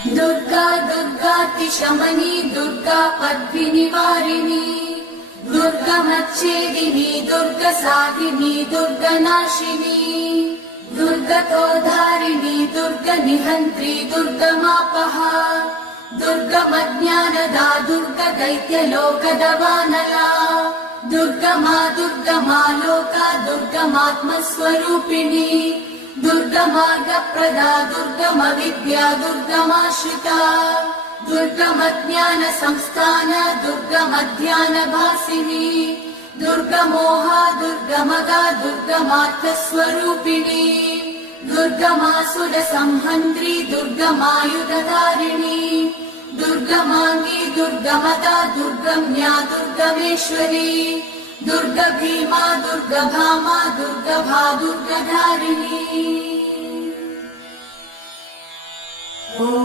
दुर्गा दुर्गातिशमनी दुर्गा पद्मिनिवारिणी दुर्गमच्छेदिनी दुर्गसाधिनी दुर्गनाशिनी दुर्गतोधारिणी दुर्गनिहन्त्री दुर्गमापहा दुर्गमज्ञानदा दुर्गदैत्यलोकदवानला दुर्गमा दुर्गमा लोका दुर्गमात्मस्वरूपिणी दुर्गमार्गप्रदा दुर्गमविद्या दुर्गमाश्रिता दुर्गमज्ञानसंस्थान दुर्गमध्यानभासिनी दुर्गमोहा दुर्गमगा दुर्गमार्थस्वरूपिणी दुर्गमासुरसंहन्त्री दुर्गमायुधधारिणी दुर्गमाङ्गी दुर्गमदा दुर्गम्या दुर्गमेश्वरी दुर्गभीमा दुर्गभामा दुर्गभा दुर्गधारिणी।